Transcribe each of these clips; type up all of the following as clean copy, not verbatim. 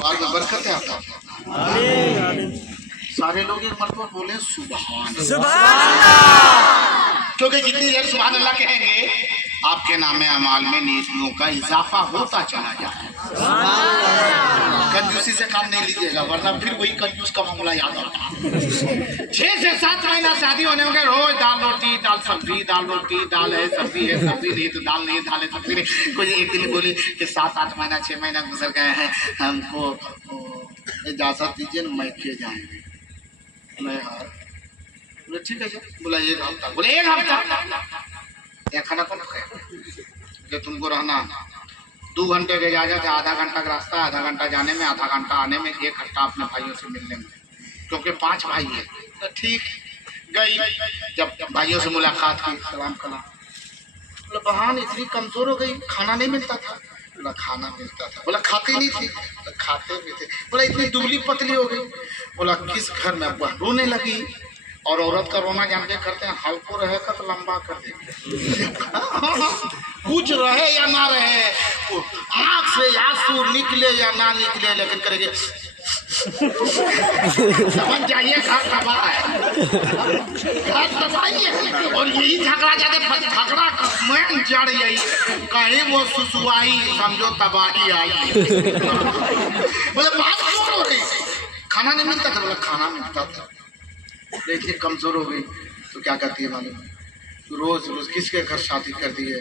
और में बरकत है आता। सारे लोग एक मरतबा बोले सुभान अल्लाह, क्योंकि जितनी देर सुभान अल्लाह कहेंगे आपके नामे अमाल में नेकियों का इजाफा होता चला जाएगा। कंजूसी से काम नहीं लीजिएगा वरना फिर वही कंजूस का मामला याद आता। 6 से 7 महीना शादी होने में रोज दाल रोटी दाल सब्जी, दाल रोटी दाल है सब्जी नहीं तो दाल नहीं, दाल है सब्जी नहीं। कोई एक दिन बोली कि 7-8 महीना 6 महीना गुजर गए हैं, हमको इजाजत दीजिए ना मैके जाएंगे। बोले ठीक है सर। बोला 1 हफ्ता। बोले 1 हफ्ता यहाँ खाना कौन खाएगा? तुमको रहना 2 घंटे की इजाजत है, आधा घंटा का रास्ता, आधा घंटा जाने में, आधा घंटा आने में, 1 घंटा अपने भाइयों से मिलने में, क्योंकि 5 भाई है। तो ठीक गई, जब भाइयों से मुलाकात की, सलाम कला। बोला बहन इतनी कमजोर हो गई, खाना नहीं मिलता था? बोला खाना मिलता था। बोला खाती नहीं थी? तो खाते भी थे। बोला इतनी दुबली पतली हो गई? बोला किस घर में? वह रोने लगी। और औरत का रोना जानते करते हैं, हल्को रहेगा तो लंबा कर देंगे। कुछ रहे या ना रहे, आँख से आंसू निकले या ना निकले, लेकिन करेंगे समझ जाइए घर तबाह है, घर तबाही है। और यही झगड़ा जाते झगड़ा में जड़ यही कहीं वो सुसुआई समझो तबाही आई। बोले बात क्यों हो रही? खाना नहीं मिलता था? बोला खाना मिलता था। देखिए कमजोर हो गई तो क्या करती है मालूम? रोज रोज किसके घर शादी कर दी है,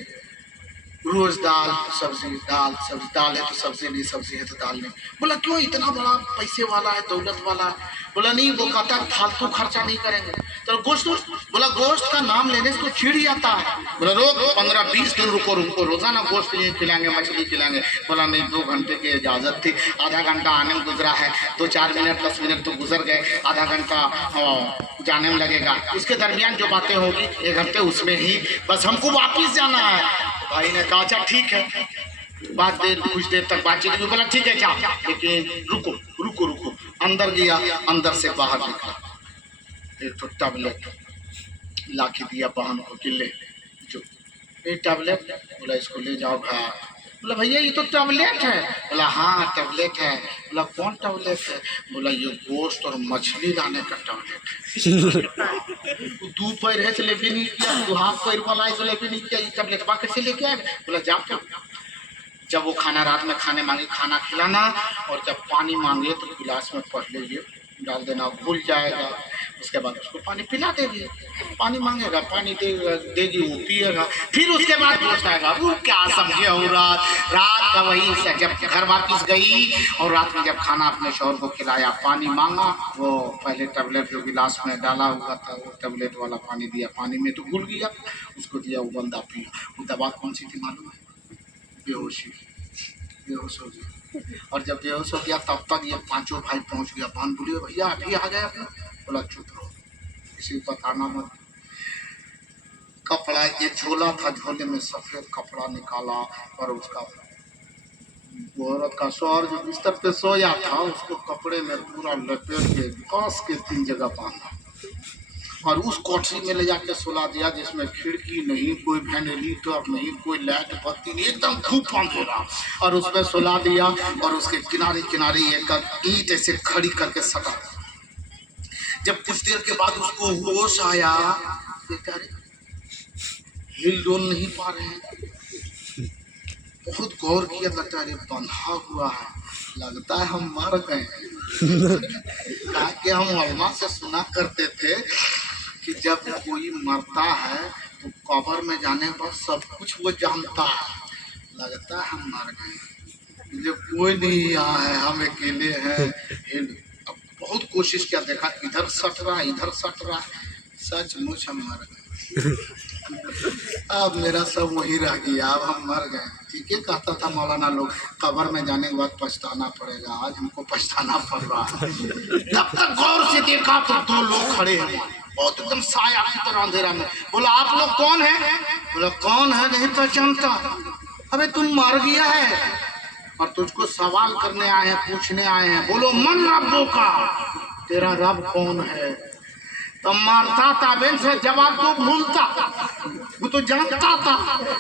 रोज दाल सब्जी दाल सब्जी, दाल है तो सब्जी नहीं, सब्जी है तो दाल नहीं। बोला क्यों? इतना बड़ा पैसे वाला है, दौलत वाला है। बोला नहीं, वो कहता है फालतू खर्चा नहीं करेंगे तो गोश्त। बोला गोश्त का नाम लेने से तो चिढ़ जाता है। बोला रोज 15-20 दिन रुको, रोजाना गोश्त नहीं खिलाएंगे, मछली खिलाएंगे। बोला नहीं, 2 घंटे की इजाजत थी, आधा घंटा आने में गुजरा है, 2-4 मिनट 10 मिनट तो गुजर गए, आधा घंटा जाने में लगेगा, इसके दरमियान जो बातें होगी 1 घंटे उसमें ही बस हमको वापिस जाना है। भाई ने कहा अच्छा ठीक है। कुछ देर तक बातचीत हुई। बोला ठीक है क्या, लेकिन रुको रुको रुको। अंदर गया, अंदर से बाहर निकला, एक तो टैबलेट ला के दिया बहन को कि ले जो ये टैबलेट। बोला इसको ले जाओ घर। बोला भैया ये तो टैबलेट है। बोला हाँ टैबलेट है। बोला कौन टैबलेट है? बोला ये गोश्त और मछली लाने का टैबलेट है। 2 पैर है तो लेके नहीं किया, 2 हाथ पैर वाला है तो लेके नहीं किया, ये टैबलेट बाकी से लेके आए। बोला जाओ। जब वो खाना रात में खाने मांगे खाना खिलाना, और जब पानी मांगे तो गिलास में पहले ये डाल देना, घुल जाएगा। उसके बाद उसको पानी पिला देगी, पानी मांगेगा पानी देगी वो पिएगा। फिर उसके बाद पूछाएगा वो क्या समझे। और रात का वही जब घर वापस गई और रात में जब खाना अपने शौहर को खिलाया, पानी मांगा, वो पहले टैबलेट जो गिलास में डाला हुआ था वो टैबलेट वाला पानी दिया, पानी में तो घुल गया, उसको दिया, वो बंदा पिया। वो दवा कौन सी थी मालूम है? बेहोशी, बेहोश हो गया। और जब बेहोश हो गया तब तक ये 5 भाई पहुंच गया। बहन बोली भैया अभी आ गए अपना। बोला चुप रहो, किसी को बताना मत। कपड़ा ये झोला था, झोले में सफेद कपड़ा निकाला और उसका वो औरत का शौहर जो बिस्तर पे सोया था उसको कपड़े में पूरा लपेट के कस के 3 जगह बांधा और उस कोठरी में ले जाके सुला दिया जिसमें खिड़की नहीं, कोई वेंटिलेटर नहीं, कोई लाइट बत्ती नहीं, एकदम खूब अंधेरा। और उसमें सुला दिया और उसके किनारे किनारे एक ईंट ऐसे खड़ी करके सटा दिया। जब कुछ देर के बाद उसको होश आया, हिल डोल नहीं पा रहे हैं। बहुत गौर किया, लगता है बंधा हुआ है, लगता है हम मर गए। ताकि हम अल्लाह से सुना करते थे कि जब कोई मरता है तो कब्र में जाने पर सब कुछ वो जानता है। लगता है हम मर गए, जब कोई नहीं यहाँ है, हम अकेले हैं। अब बहुत कोशिश किया, देखा इधर सट रहा इधर सट रहा, सचमुच हम मर गए। अब मेरा सब वही रह गया, अब हम मर गए। ठीक है कहता था मौलाना लोग, कब्र में जाने के बाद पछताना पड़ेगा, आज हमको पछताना पड़ रहा है। तब तक गौर से देखा तो 2 लोग खड़े हैं, बहुत एकदम साया की तरह अंधेरा में। बोला आप लोग कौन है? बोला कौन है नहीं पहचानता। अबे तुम मर गया है और तुझको सवाल करने आए हैं, पूछने आए हैं। बोलो मन रब्बो का, तेरा रब कौन है? तो मारता था बेन से जवाब तो भूलता, वो तो जानता था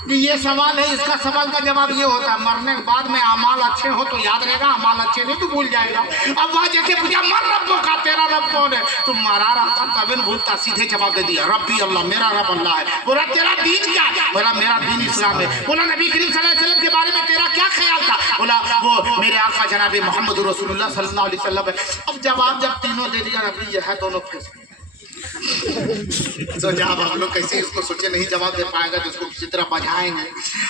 कि ये सवाल है, इसका सवाल का जवाब ये होता है। मरने के बाद में अमाल अच्छे हो तो याद रहेगा, अमाल अच्छे नहीं तो भूल जाएगा। अब वह जैसे पूछा मन रब्बो का, तेरा रब कौन है, तो मारा रहता तब भूलता, सीधे जवाब दे दिया रब्बी अल्लाह, मेरा रब अल्लाह है। बोला तेरा दीन क्या है, बोला मेरा दीन इस्लाम है। बोला नबी करीम सल्लल्लाहु अलैहि वसल्लम के बारे में तेरा क्या ख्याल था, बोला वो मेरे आका जनाब मोहम्मद रसूलुल्लाह सल्लल्लाहु अलैहि वसल्लम है। अब जवाब जब तीनों दे दिया नबी, यह है दोनों फैसले। तो जब हम लोग कैसे इसको सोचे नहीं जवाब दे पाएगा तो इसको किसी तरह बजाएंगे।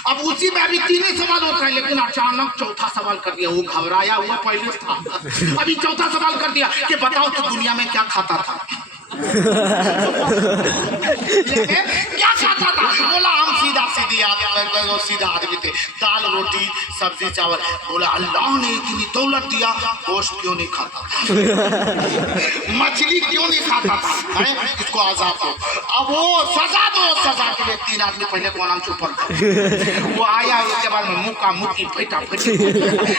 अब उसी में अभी तीन सवाल होता है, लेकिन अचानक चौथा सवाल कर दिया। वो घबराया हुआ पहले था, अभी चौथा सवाल कर दिया कि बताओ तो दुनिया में क्या खाता था। क्या खाता था, बोला हम सीधा सीधा आदमी थे, दाल रोटी सब्जी चावल। बोला अल्लाह ने इतनी दौलत दिया, गोश्त क्यों नहीं खाता था, मछली क्यों नहीं खाता था, इसको आजाद दो। अब वो सजा दो, सजा के लिए तीन आदमी पहले को नाम चुप, वो आया उसके बाद में मुक्का मुक्की फेटा फेटी।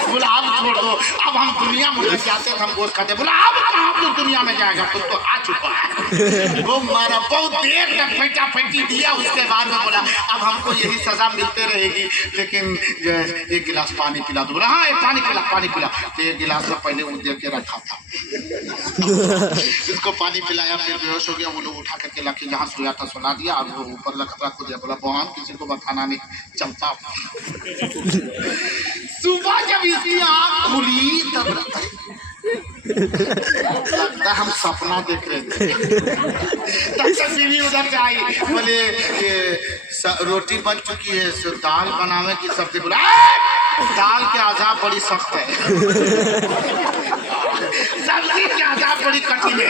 बोला अब छोड़ दो, अब हम दुनिया में जाते थे, हम गोश्त खाते। बोला अब कहाँ तो दुनिया में जाएगा, तुम तो आ चुका है। वो मारा बहुत देर तक फेटा फेटी दिया, उसके बाद में बोला अब हमको यही सजा मिलते रहेगी, लेकिन एक गिलास पानी पिला दो। बोला हाँ एक पानी पिला, पानी पिला। तो एक गिलास में पहले वो दे के रखा था, इसको पानी पिलाया, फिर बेहोश हो गया। वो लोग उठा करके लाके जहाँ सोया था सुला दिया, और वो ऊपर रख दिया। बोला बहन किसी को बताना नहीं, चलता। सुबह जब इसकी आँख खुली तब लगता हम सपना देख रहे थे। तब तक बीवी उधर से आई, बोले ये रोटी बन चुकी है, दाल बनावे की सब्जी। बोला दाल के आजाब बड़ी सख्त है, सब्जी के आजाब बड़ी कठिन है।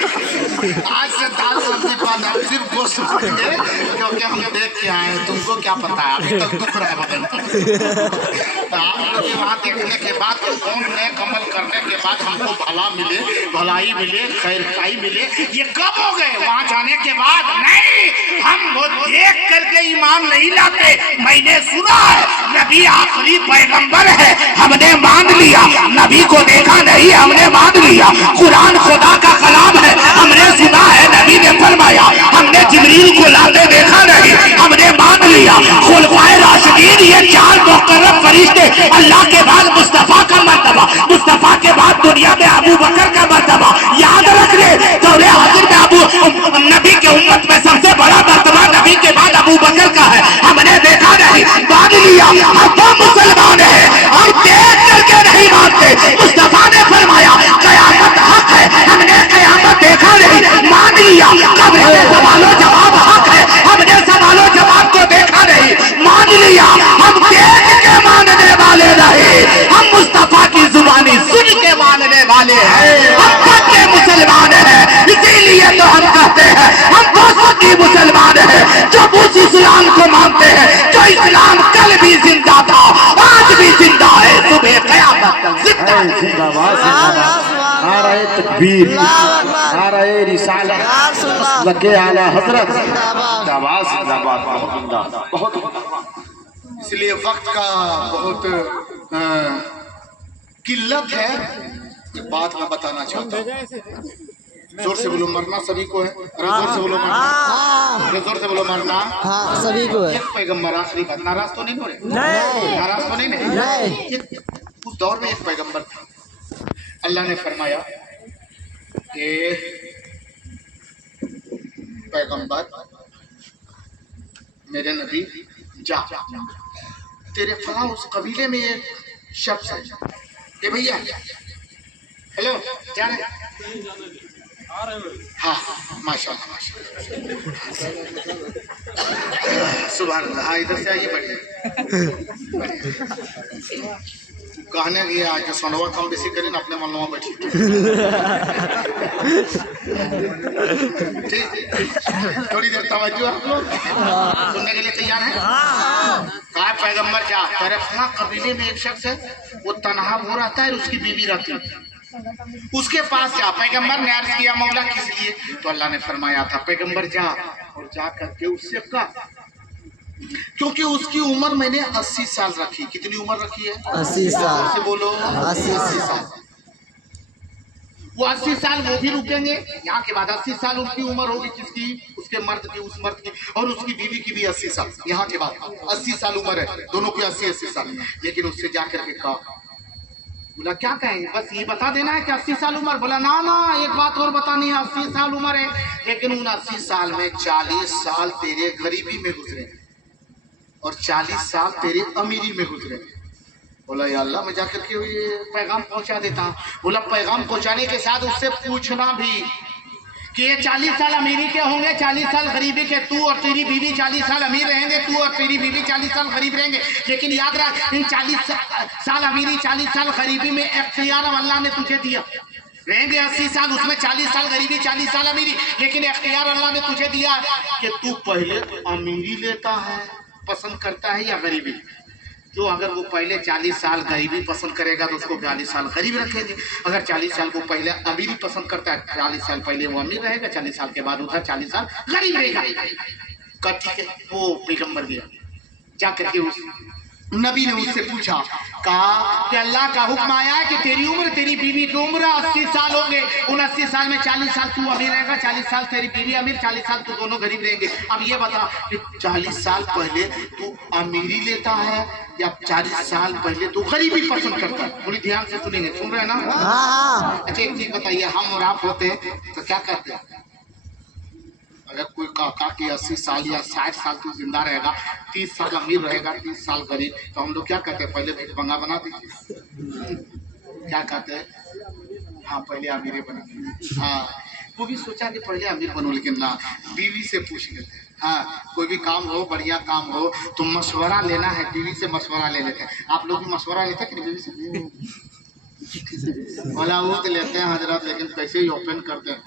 आज से दाल सब्जी बना, सिर्फ गोश्त बनेंगे, क्योंकि हम देख के आए, तुमको क्या पता है, अभी तक दुख रहा है बदन। आप लोग वहाँ देखने के बाद कौन ने कमल करने के बाद हमको भला मिले, भलाई मिले, खैर खाई मिले, ये कब हो गए, वहाँ जाने के बाद नहीं। हम वो देख करके ईमान नहीं लाते। मैंने सुना है नबी आखिरी पैगंबर है, हमने मान लिया। नबी को देखा नहीं, हमने मान लिया। कुरान खुदा का कलाम है, हमने सुना है। नबी ने फरमाया, हमने जिब्रील को लाते देखा नहीं, हमने मान लिया। खुलफाए राशिदीन ये चार मुकर्रम फरिश्ते, अल्लाह के बाद मुस्तफा का मर्तबा, मुस्तफा के बाद दुनिया में अबू बकर का मर्तबा। याद रख ले, दौरे हाजिर में अबू नबी के उम्मत में सबसे बड़ा मर्तबा नबी के बाद अबू बकर का है। हमने देखा नहीं, मान लिया। हम तो मुसलमान है, हम देख करके नहीं मानते। मुस्तफा ने फरमाया कयामत हक है, हमने कयामत देखा नहीं, मान लिया। कब्र में सवालों जवाब हक है, हमने सवालों जवाब को देखा नहीं, मान लिया। हम देख के मानने वाले नहीं, हम मुस्तफा की जुबानी सुन के मानने वाले हैं। हम पक्के मुसलमान हैं, इसीलिए तो हम कहते हैं हम बहुत मुसलमान हैं, जो उस इस्लाम को मानते हैं जो इस्लाम कल भी जिंदा था, आज भी जिंदा है, सुबह क़यामत तक जिंदा है। नारे तकबीर, नारे रिसालत, लगे आला हजरत, जिंदाबाद जिंदाबाद, बहुत। इसलिए वक्त का बहुत किल्लत है। एक बात मैं बताना चाहता हूँ, जोर से बोलो मरना सभी को है, जोर से बोलो मरना, जोर से बोलो मरना सभी को है। एक पैगंबर, आखिरी बात, नाराज तो नहीं हो रहे, नाराज तो नहीं। उस दौर में एक पैगंबर था, अल्लाह ने फरमाया कि पैगंबर मेरे नबी जा, तेरे फला उस कबीले में एक शख्स है, ये भैया हेलो जा रहे हाँ माशाल्लाह सुभान अल्लाह। हाँ इधर से आइए, बैठिए। कहने की आज सोनवा कम बेसी करें, अपने मनवा बैठिए। ठीक, थोड़ी देर तवज्जो आप लोग सुनने के लिए तैयार हैं? कहा पैगंबर क्या, तेरे फला कबीले में एक शख्स है, वो तनहा हो रहता है, उसकी बीवी रहती है, उसके पास जा। पैगंबर ने अर्ज किया मौला किस लिए, तो अल्लाह ने फरमाया था पैगंबर जा, और जा करके उससे कहा, क्योंकि उसकी उम्र मैंने 80 साल रखी। कितनी उम्र रखी है? 80 साल से बोलो 80 साल। वो 80 साल वो भी रुकेंगे। यहाँ के बाद 80 साल उनकी उम्र होगी, किसकी? उसके मर्द की, उस मर्द की, और उसकी बीवी की भी 80 साल। यहाँ के बाद 80 साल उम्र है दोनों की, 80 साल। लेकिन उससे जाकर के कहा, बोला क्या कहें, बस ये बता देना है कि 80 साल उम्र? बोला ना ना, एक बात और बतानी है, 80 साल उम्र है, लेकिन उन 80 साल में 40 साल तेरे गरीबी में गुजरे और 40 साल तेरे अमीरी में गुजरे। बोला या अल्लाह, मैं जाकर के ये पैगाम पहुंचा देता हूँ। बोला पैगाम पहुंचाने के साथ उससे पूछना भी कि ये 40 साल अमीरी के होंगे, 40 साल गरीबी के, तू और तेरी बीवी 40 साल अमीर रहेंगे, तू और तेरी बीवी 40 साल गरीब रहेंगे, लेकिन याद रख इन 40 साल अमीरी 40 साल गरीबी में इख्तियार अल्लाह ने तुझे दिया। रहेंगे 80 साल, उसमें 40 साल गरीबी 40 साल अमीरी, लेकिन इख्तियार अल्लाह ने तुझे दिया कि तू पहले अमीरी लेता है, पसंद करता है या गरीबी। तो अगर वो पहले 40 साल गरीबी पसंद करेगा तो उसको 40 साल गरीब रखेंगे। अगर 40 साल को पहले अमीरी पसंद करता है, 40 साल पहले वो अमीर रहेगा, 40 साल के बाद उधर 40 साल गरीब रहेगा। कहा ठीक है। वो पैगंबर गया, जाकर के उस नबी ने उससे पूछा, कहा कि अल्लाह का हुक्म आया है कि तेरी उम्र, तेरी बीवी की उम्र 80 साल होंगे, उन 80 साल में 40 साल तू अमीर रहेगा, 40 साल तेरी बीवी अमीर, 40 साल तू दोनों गरीब रहेंगे। अब ये बता कि 40 साल पहले तू अमीरी लेता है या 40 साल पहले तू गरीबी पसंद करता है? थोड़ी ध्यान से सुनेंगे, सुन रहे हैं ना? अच्छा एक चीज बताइए, हम और आप होते तो क्या करते हैं? अगर कोई काका की 80 साल या 60 साल तू जिंदा रहेगा, 30 साल अमीर रहेगा, 30 साल गरीब, तो हम लोग क्या कहते हैं? पहले भीख पंगा बना दीजिए। क्या कहते हैं? हाँ पहले अमीर बना दीजिए। हाँ वो भी सोचा कि पहले अमीर बनो, लेकिन ना, बीवी से पूछ लेते हैं। हाँ कोई भी काम हो, बढ़िया काम हो तो मशवरा लेना है, बीवी से मशवरा ले लेते हैं। आप लोग भी मशवरा लेते हैं कि बीवी से? बोला वो तो लेते हैं हजरत, लेकिन कैसे ही ओपन करते हैं।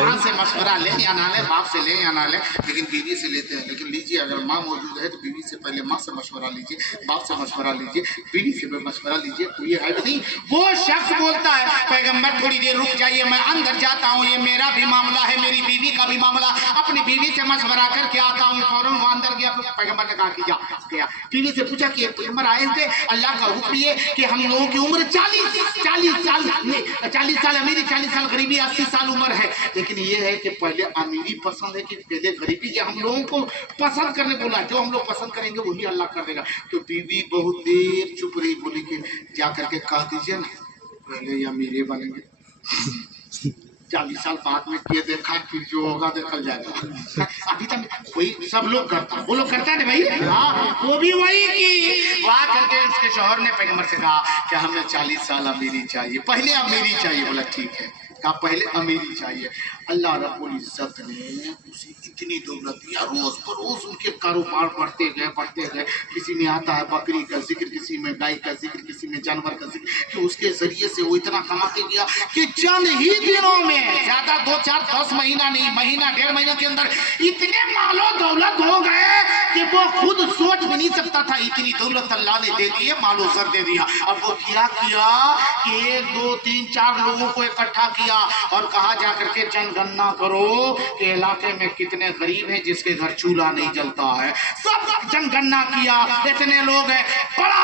माँ से मशवरा ले या ना ले, बाप से ले या ना ले, लेकिन बीवी से लेते हैं। लेकिन लीजिए, अगर माँ मौजूद है तो बीवी से पहले माँ से मशवरा लीजिए, बाप से मशवरा लीजिए, बीवी से भी मशवरा लीजिए। कोई है भी नहीं। वो शख्स बोलता है, पैगंबर थोड़ी देर रुक जाइए, मैं अंदर जाता हूँ, ये मेरा भी मामला है, मेरी बीवी का भी मामला, अपनी बीवी से मशवरा करके आता हूँ। फौरन वो अंदर गया, पैगंबर ने कहा कि जा। गया, बीवी से पूछा कि पैगंबर आए थे, अल्लाह का हुक्म ये कि हम लोगों की उम्र 40 साल अमीरी, 40 साल गरीबी, 80 साल उम्र है, लेकिन ये है कि पहले अमीरी पसंद है कि पहले गरीबी? कि हम लोगों को पसंद करने बोला, जो हम लोग पसंद करेंगे वही अल्लाह कर देगा। तो बीवी बहुत देर चुप रही, बोली कि जा करके कह दीजिए ना पहले अमीरी बनेंगे, 40 साल बाद में किए देखा, फिर जो होगा देखल जाएगा। अभी तक वही सब लोग करता, वो लोग करता है भाई। हाँ वो भी वही की वहाँ करके उसके शौहर ने पैगंबर से कहा कि हमें 40 साल अमीरी चाहिए, पहले अमीरी चाहिए। बोला ठीक है, कहा पहले अमीरी चाहिए। अल्लाह रब्बुल इज्जत ने उसे इतनी दौलत दिया, रोज बरोज उनके कारोबार बढ़ते गए। किसी में आता है बकरी का जिक्र, किसी में गाय का जिक्र, किसी में जानवर का जिक्र, कि उसके जरिए से वो इतना कमाते गया कि चंद ही दिनों में, ज्यादा 2, 4, 10 महीना नहीं, महीना 1.5 महीने के अंदर इतने मालो दौलत हो गए कि वो खुद सोच भी नहीं सकता था। इतनी दौलत अल्लाह ने दे दी है, मालो सर दे दिया। अब वो क्या किया कि 1, 2, 3, 4 लोगों को इकट्ठा किया और कहा जाकर के जनगणना करो कि इलाके में कितने गरीब हैं जिसके घर चूल्हा नहीं जलता है। सब जनगणना किया, इतने लोग हैं, बड़ा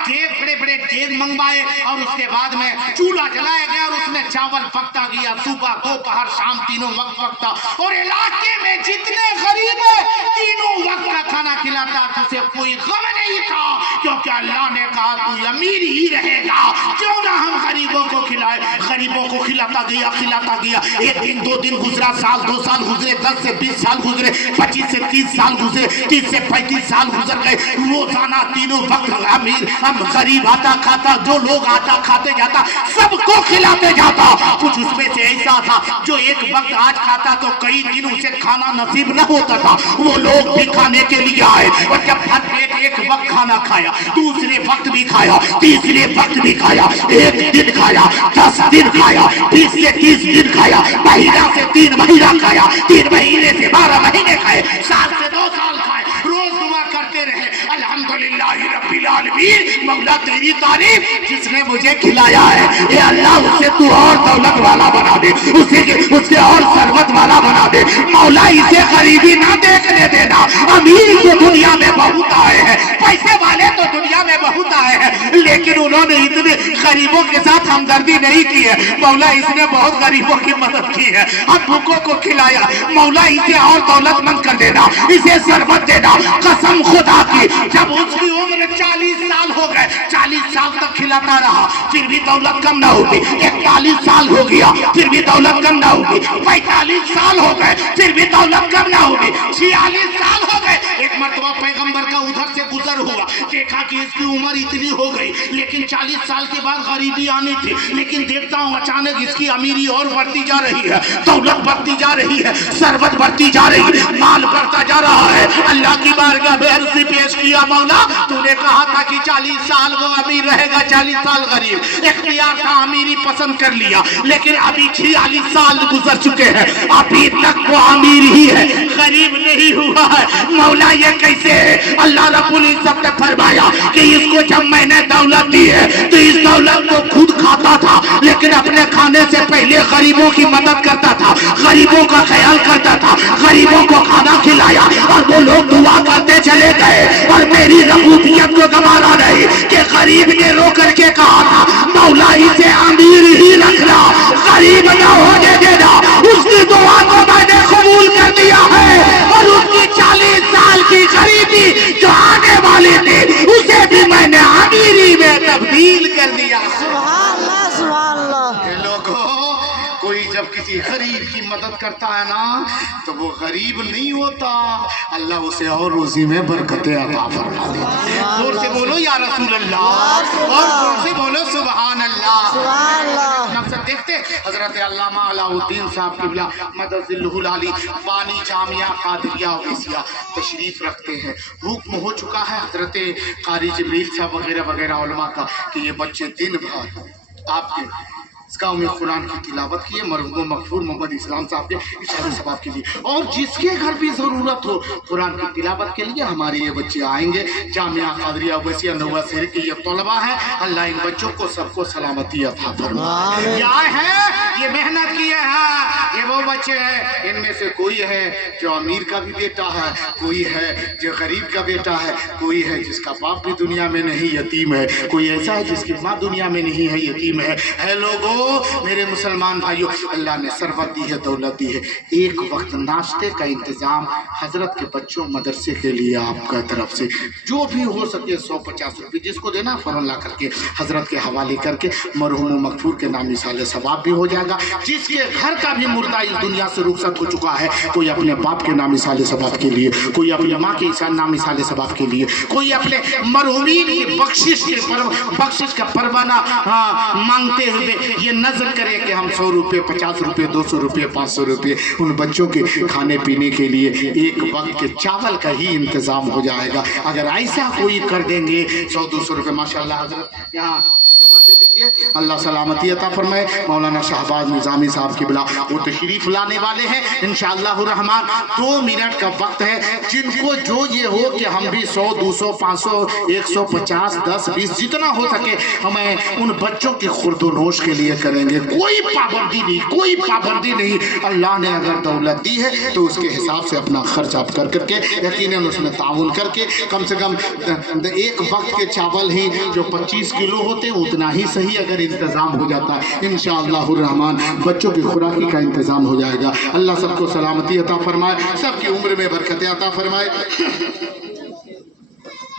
ढेर, बड़े ढेर मंगवाए और उसके बाद में चूल्हा जलाया गया और उसमें चावल पकता गया, सुबह दोपहर शाम तीनों वक्त पकता। और इलाके में जितने गरीब है तीनों वक्त का खाना खिलाता, तुझे कोई गम नहीं था, क्योंकि अल्लाह ने कहा तू अमीर ही रहेगा, क्यों ना हम गरीबों को खिलाए। गरीबों को खिलाता गया। 1 दिन 2 दिन गुजरा, साल 2 साल गुजरे, 10 से 20 साल गुजरे, 25 से 30 साल गुजरे, 30 से 35 साल गुजर गए। रोजाना तीनों वक्त अमीर हम गरीब आता खाता, जो लोग आता खाते जाता, सबको खिलाते जाता। कुछ उसमें से ऐसा था जो एक वक्त आज खाता तो कई दिन उसे खाना नसीब न होता था, वो लोग भी खाने के लिए आए और जब हर पेट एक वक्त खाना खाया, दूसरे वक्त भी खाया, तीसरे वक्त भी खाया, 1 दिन खाया, 10 दिन खाया, 20 से 30 दिन खाया, महीना से 3 महीना खाया, 3 महीने से 12 महीने खाए, साल से 2 साल खाए, रोज दुआ करते रहे अल्हम्दुलिल्लाह रब्बिल आलमीन मौला तेरी तारीफ जिसने मुझे खिलाया है, ये अल्लाह उसे तू और दौलत वाला बना दे, उसे और सरवत वाला बना दे मौला। इसे गरीबी ना देखने देना। अमीर तो दुनिया में बहुत आए हैं, पैसे वाले तो दुनिया में बहुत आए हैं, लेकिन उन्होंने इतने गरीबों के साथ हमदर्दी नहीं की है मौला। इसने बहुत गरीबों की मदद की है, अब भूखों को खिलाया मौला। इसे और दौलतमंद कर देना, इसे सरबत देना। कसम खुदा की, जब उसकी उम्र 40 साल हो गए, 40 साल तक खिलाता रहा फिर भी दौलत कम ना होगी। 41 साल हो गया फिर भी दौलत कम ना होगी। 45 साल हो गए फिर भी दौलत कम ना होगी। 46 साल हो गए। एक मर्तबा पैगंबर का उधर से गुजर हुआ, देखा कि इसकी उम्र इतनी हो गई, लेकिन 40 साल के बाद गरीबी आनी थी। लेकिन देखता हूँ अचानक इसकी अमीरी और बढ़ती जा रही है, दौलत बढ़ती जा रही है, सरबत बढ़ती जा रही है, माल बढ़ता जा रहा है। अल्लाह की बारगाह में अर्ज़ी पेश किया, मौला तूने कहा था कि 40 साल वो अमीर रहेगा, 40 साल गरीब। इख्तियार था, अमीरी पसंद कर लिया, लेकिन अभी 46 साल गुजर चुके हैं, अभी तक वो अमीर ही है, गरीब नहीं हुआ है। मौला ये कैसे है? अल्लाह रब्बुल इज्जत ने फरमाया कि इसको जब मैंने दौलत दी है तो इस दौलत को खुद खाता था, लेकिन अपने खाने से पहले गरीबों की मदद करता था, गरीबों का ख्याल करता था, गरीबों को खाना खिलाया और वो लोग दुआ करते चले गए। और मेरी रबूबियत को गवारा नहीं कि गरीब ने रो करके कहा था मौला इसे अमीर ही रखना, गरीब न होने देना। उसकी दुआ को मैंने कबूल कर दिया है और उसकी 40 साल की गरीबी जो आने वाली थी उसे भी मैंने अमीरी में तब्दील कर दिया। सुभान अल्लाह, सुभान अल्लाह। ये लोगों, कोई जब किसी गरीब की मदद करता है ना तो वो गरीब नहीं होता, अल्लाह उसे और रोजी में बरकतें अता फरमा देता है। जोर से बोलो या रसूल अल्लाह, और जोर से बोलो सुभान अल्लाह। सुभान अल्लाह। मकसद देखते हजरत अल्लामा अलाउद्दीन साहब किबला मदद आली बानी जामिया कादरिया ओवैसिया तशरीफ रखते हैं। हुक्म हो चुका है हजरत कारी जिब्रील साहब वगैरह वगैरह उलमा का कि ये बच्चे दिन भर आपके इसका में कुरान की तिलावत की है, मरहूम मगफूर मोहम्मद इस्लाम साहब के इशारे सबाब के लिए। और जिसके घर भी ज़रूरत हो कुरान की तिलावत के लिए हमारे ये बच्चे आएंगे। जामिया कादरिया ओवैसिया नौवा शहर के ये तलबा है, अल्लाह इन बच्चों को सबको सलामती अता फरमाए। ये आए हैं, ये मेहनत किए हैं, ये वो बच्चे हैं, इनमें से कोई है जो अमीर का भी बेटा है, कोई है जो गरीब का बेटा है, कोई है जिसका बाप भी दुनिया में नहीं यतीम है, कोई ऐसा है जिसकी माँ दुनिया में नहीं है यतीम है लोगों। मेरे मुसलमान भाइयों, अल्लाह ने सरबत दी है, दौलत दी है। एक वक्त नाश्ते का इंतजाम हजरत के बच्चों मदरसे के लिए आपका तरफ से जो भी हो सके 150 रुपये जिसको देना फौरन ला करके हजरत के हवाले करके मरहूम मगफूर के नामी साले सवाब भी हो जाएगा। जिसके घर का भी मुर्दा इस दुनिया से रुखसत हो चुका है, कोई अपने बाप के नामी साले सवाब के लिए, कोई अपनी माँ के नामी साले सवाब के लिए, कोई अपने मरहूमीन की बख्शिश का परवाना मांगते हुए ये नजर करे कि हम 100 रुपये 50 रुपये 200 रुपये 500 रुपये उन बच्चों के खाने पीने के लिए एक वक्त के चावल का ही इंतजाम हो जाएगा। अगर ऐसा कोई कर देंगे 100-200 रुपये माशाल्लाह हजरत यहाँ जमा दे दीजिए, अल्लाह सलामती अता फरमाए। मौलाना शहबाज निजामी साहब की बिला वो तशरीफ लाने वाले हैं इंशाअल्लाह रहमान। 2 मिनट का वक्त है, जिनको जो ये हो कि हम भी 100 200 500 150 10 20 जितना हो सके हमें उन बच्चों की खुर्दोनोश के लिए करेंगे। कोई पाबंदी नहीं, कोई पाबंदी नहीं। अल्लाह ने अगर दौलत दी है तो उसके हिसाब से अपना खर्च आप कर करके यकीनन उसमें ताउन करके कम से कम एक वक्त के चावल ही जो 25 किलो होते उतना ही सही अगर इंतजाम हो जाता है इंशाअल्लाह रहमान बच्चों की खुराकी का इंतजाम हो जाएगा। अल्लाह सबको सलामती अता फरमाए, सबकी उम्र में बरकत अता फरमाए।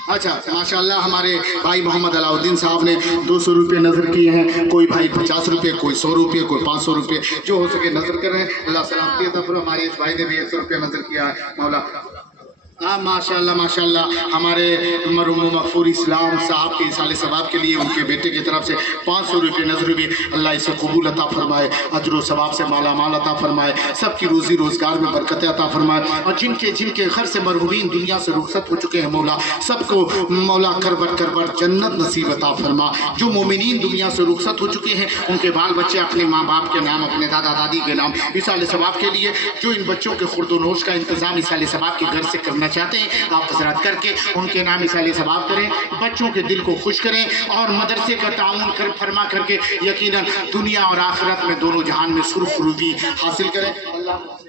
अच्छा माशाल्लाह हमारे भाई मोहम्मद अलाउद्दीन साहब ने 200 रुपये नज़र किए हैं, कोई भाई 50 रुपये, कोई 100 रुपये, कोई 500 रुपये, जो हो सके नज़र कर रहे हैं। अल्लाह सलामती अता फरमाए। हमारे इस भाई ने भी 100 रुपये नज़र किया है। मौला हाँ माशाल्लाह माशाल्लाह हमारे मरहूम मगफूर इस्लाम साहब के साले सवाब के लिए उनके बेटे की तरफ से 500 रुपये नजर भी अल्लाह इसे कबूल अता फरमाए, अजर सवाब से माला माल अता फरमाए, सबकी रोज़ी रोज़गार में बरकत अता फरमाए। और जिनके जिनके घर से मरहूमीन दुनिया से रुखसत हो चुके हैं मौला सबको मौला करबट जन्नत नसीब अता फरमा। जो मोमिनीन दुनिया से रुखसत हो चुके हैं उनके बाल बच्चे अपने माँ बाप के नाम, अपने दादा दादी के नाम इस साले सवाब के लिए जो इन बच्चों के खुर्दोनोश का इंतज़ाम इस साले सवाब के घर से करना चाहते हैं आप हजरत करके उनके नाम मिसाली सवाब करें, बच्चों के दिल को खुश करें और मदरसे का ताउन कर फरमा करके यकीनन दुनिया और आखिरत में दोनों जहान में सुरखरुदी हासिल करें। अल्लाह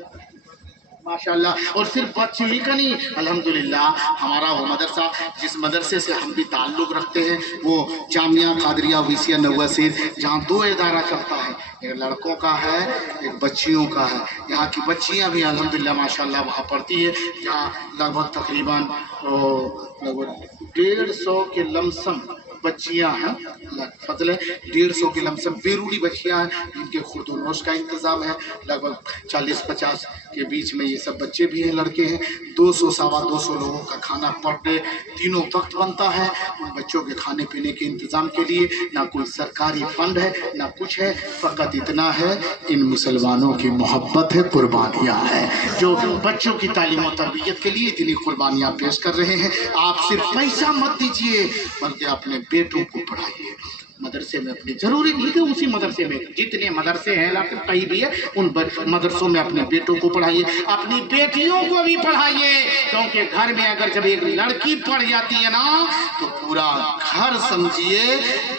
माशाल्लाह। और सिर्फ बच्चे ही का नहीं, अल्हम्दुलिल्लाह हमारा वो मदरसा जिस मदरसे से हम भी ताल्लुक़ रखते हैं वो जामिया कादरिया विसिया नवासीर, जहाँ 2 इदारा चलता है, एक लड़कों का है एक बच्चियों का है। यहाँ की बच्चियाँ भी अल्हम्दुलिल्लाह माशाल्लाह वहाँ पढ़ती है, जहाँ लगभग तकरीबन लगभग 150 के लमसम बच्चियाँ हैं, फजल है 150 की लमसम बेरूनी बच्चियाँ हैं जिनके खुर्दोनोश का इंतज़ाम है। लगभग 40-50 के बीच में ये सब बच्चे भी हैं, लड़के हैं। 200-225 लोगों का खाना पर डे तीनों वक्त बनता है। उन बच्चों के खाने पीने के इंतज़ाम के लिए ना कोई सरकारी फंड है ना कुछ है, फ़कत इतना है इन मुसलमानों की मोहब्बत है, कुर्बानियाँ हैं जो बच्चों की तालीम और तरबियत के लिए इतनी कुर्बानियाँ पेश कर रहे हैं। आप सिर्फ पैसा मत दीजिए बल्कि अपने बेटों को पढ़ाइए मदरसे में। अपने जरूरी नहीं कि उसी मदरसे में, जितने मदरसे हैं इलाके में कहीं भी है उन मदरसों में अपने बेटों को पढ़ाइए, अपनी बेटियों को भी पढ़ाइए, क्योंकि घर में अगर जब एक लड़की पढ़ जाती है ना तो पूरा घर समझिए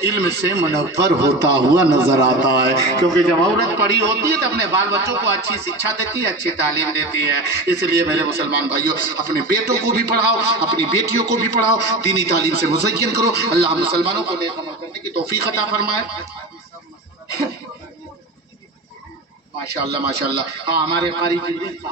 इल्म से मुनव्वर होता हुआ नजर आता है। क्योंकि जब औरत पढ़ी होती है तो अपने बाल बच्चों को अच्छी शिक्षा देती है, अच्छी तालीम देती है। इसलिए मेरे मुसलमान भाइयों अपने बेटों को भी पढ़ाओ, अपनी बेटियों को भी पढ़ाओ, दीनी तालीम से मुज़य्यन करो। अल्लाह मुसलमानों को नेक अमल करने की तौफीक अता फरमाए। माशाअल्लाह माशाअल्लाह। हाँ हमारे कारी